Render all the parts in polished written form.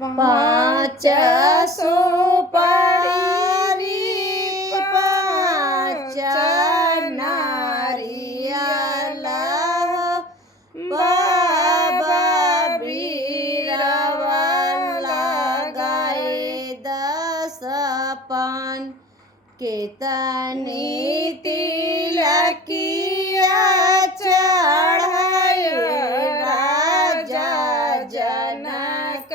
पाँच सुपारी पाँच नारियल बाबा बीरबल लगाए 10 पान कितनी तिलकिया चढ़ाए राजा जनक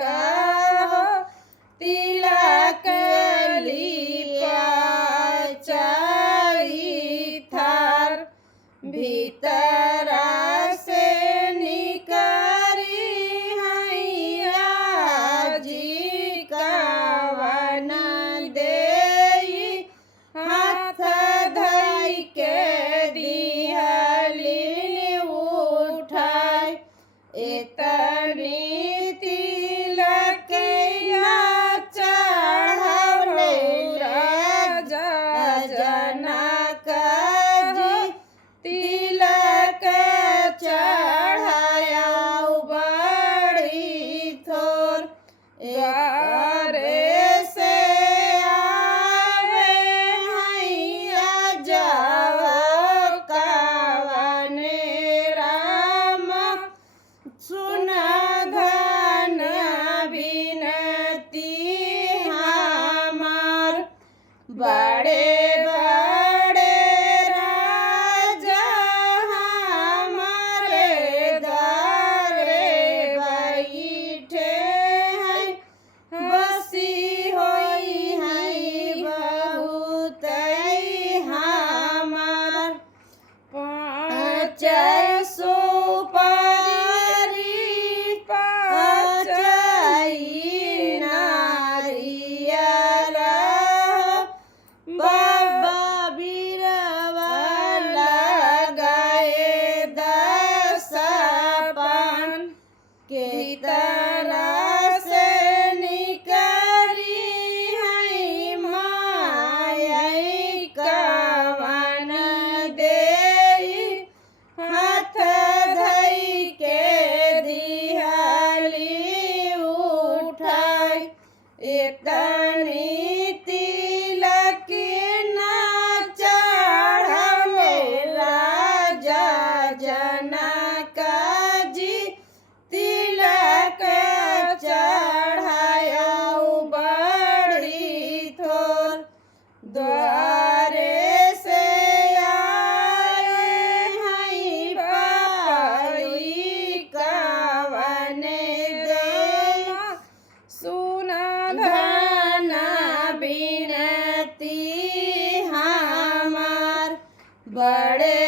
तिलक लिपा थार भीतर से निकरी हैया जी कवन देई हाथ धई के दिहलिन उठाय इतनी तिलकिया चढ़ावले राजा जनक जी तिलक चढ़ाया बड़ी थोर गारे से आवे हैया जाओ कवन राम सुन धन बिनती हमार बड़े बड़े राजा हमारे द्वारे बैठे हैं बसी होई है बहुत हमार पाँच सुपारी पाँच नारियल बाबा बीरबल लगाए 10 पान कितना से निकली है माई कवन देई हाथ धई के दिहली उठाय इतनी तिलक ना चढ़ावले राजा जनक जी तिलक चढ़ाया बड़ी थोर द्वारे से आए हैं पाई कवन देई सुन धन बिनती हमार बड़े